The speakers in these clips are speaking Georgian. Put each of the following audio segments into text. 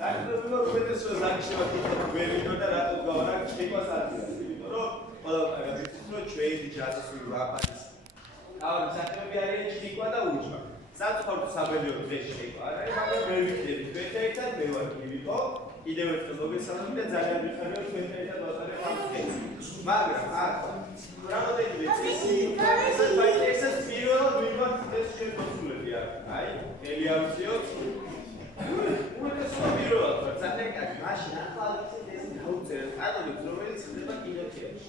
Dacă vedeți o zanciva tipa guvernul de la tot găura, știi cum s-a zis? Ჩვენ ჯაზოსული ვაპარის. აუ, საერთოდ știi cum და უჩა. საწყობ საბედიო დღეში იყო. აი, მაგრამ მე ვიქნები თქვენთან ერთად მე ვარ გივიტო. კიდევ ერთხელ მოგესალმებით და ძალიან მიხარია თქვენთან ერთად ვატარებ ამ დღეს. მაგრამ რამოდენიმე წესი, ესეც პირველად ვიღოთ ეს შემოსულები არ. აი, ელი ავიციოთ. უმეტესობა პირველად ვარ, ძალიან კარგი. მაშინ ახლა ეს დაუწერეთ კანონებს, რომელიც ხდება კინოთეატრში.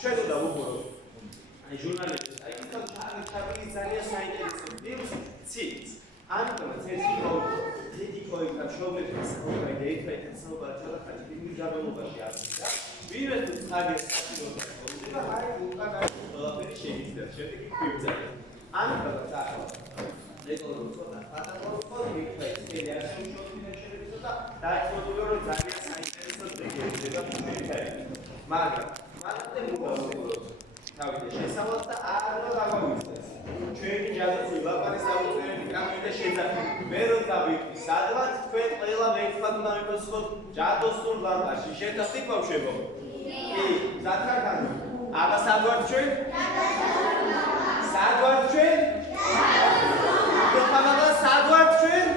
ჩვენ უნდა ვუყუროთ. აი, ჟურნალისტებს, აი, თავი ძალიან საინტერესო ციც. ამიტომაც ეს იყო დედიკოებთან შობლებს საუბარი და ერთმანეთთან საუბარი ჩალახალი ფილმის განმავლობაში აღწერა. ვინმე თუ ხაგეს და აი უკან არის ყველაფერი შეიძლება შედეგი გვიბძალა. ამიტომაც ახლა ეკოლოგიურ ცოტა პატარაო ვიქცეთ სერიალში შევიდეთ და დაიწყოთ რომ ძალიან საინტერესო დღეებია ფილმები. მაგრამ მანამდე მოვუყუროთ თავიდან შესავალს და არ უნდა დაგვაგვიწყდეს. ჩვენი ჯაზოსული ვაპარის საუწერელი კანონი და შეძახი. მე რომ დავიწყდი სადღაც თქვენ ყველა მეერთად უნდა მივსწროთ ჯაზოსურ ვაპარში. შეთანხმებით ბავშვებო? კი, საერთოდ აბა საგვარ ჩვენ? საგვარ ჩვენ? ხამადა საგვარ ჩვენ?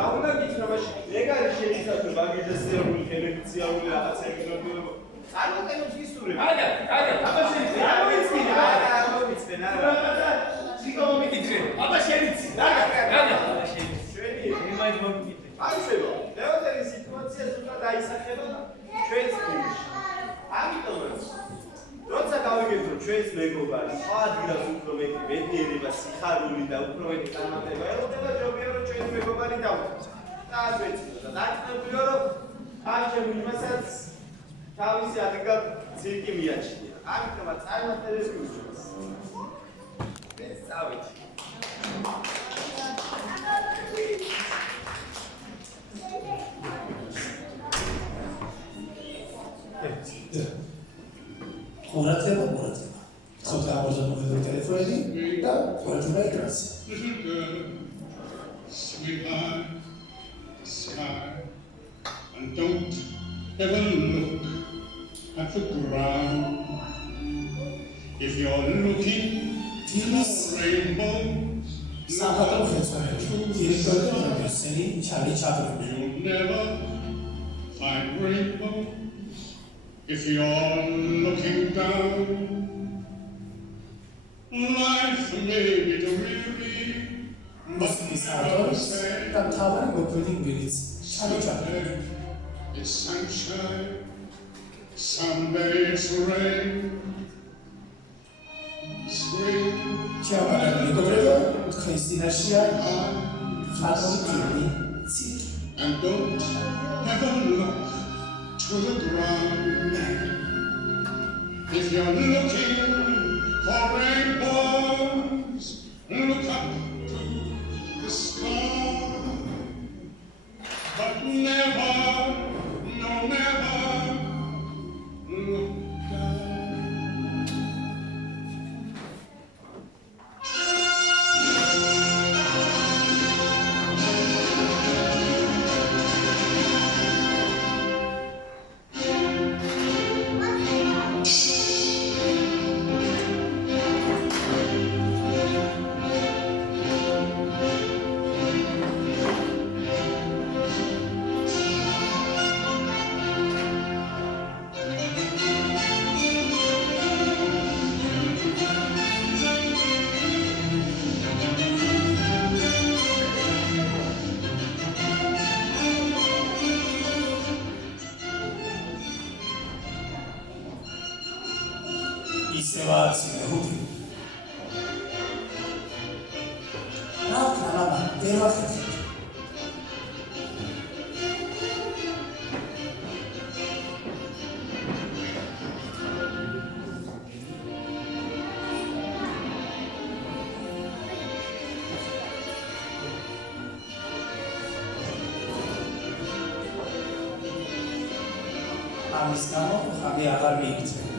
რა უნდა გითხრა მაშინ ეგ არის შეიძლება მაგიჟესტერული ელექციალური რაღაცები ნორმალურად წარმოქმნებს ისურვები არა აბა შეიძლება რა ვიცი არა სიგო მიგიწე აბა შეიძლება რა შვენი იმაით მოგიწე აიშება ლეონელი სიტუაცია ზუსტად აისახება ჩვენს ფილმში ამიტომ როცა გავიგებთ რომ ჩვენს მეგობარი სხვა ადგილას უფრო მეტი ბედნიერება სიხარული და უფრო მეტი წარმატება ელოდება ჯობია რომ ჩვენი მეგობარი დავუწყოთ და ასე ეცნო და დაკნებია რომ ამ ჩემ იმასაც თავისი ადგილ ცირკი მიაჩნია ამიტომაც წარმატებები უშავს ეს წავით Morateva. Contra a cosa nuova del telefono da quanto mai grazie. Sweetheart, the sky, and don't ever look at the ground. If you're looking for rainbows, you'll never find rainbow. If you're looking down, life may be dreary. It's sunshine, someday it's rain. Spring, and don't ever look to the ground. If you're looking for rainbows, look up to the sky. But never, no never, look down. ამის გამო ხამი აღარ მიიწევს.